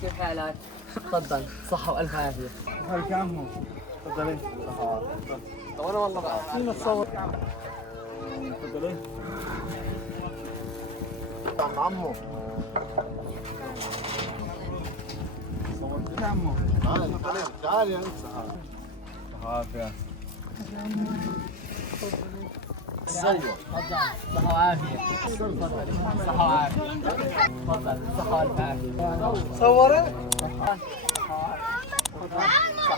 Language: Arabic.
كيف حالك؟ تفضل صحة وألف عافية. هاي كم هو؟ تفضلي. طب أنا والله بقى فينا نتصور. تفضلي. عم عمو صورت عمو. تعال يا انت. عافية. تفضل صحة وعافية. تفضل صحة وعافية. تفضل صحة وألف عافية. صورت؟ صحة وعافية.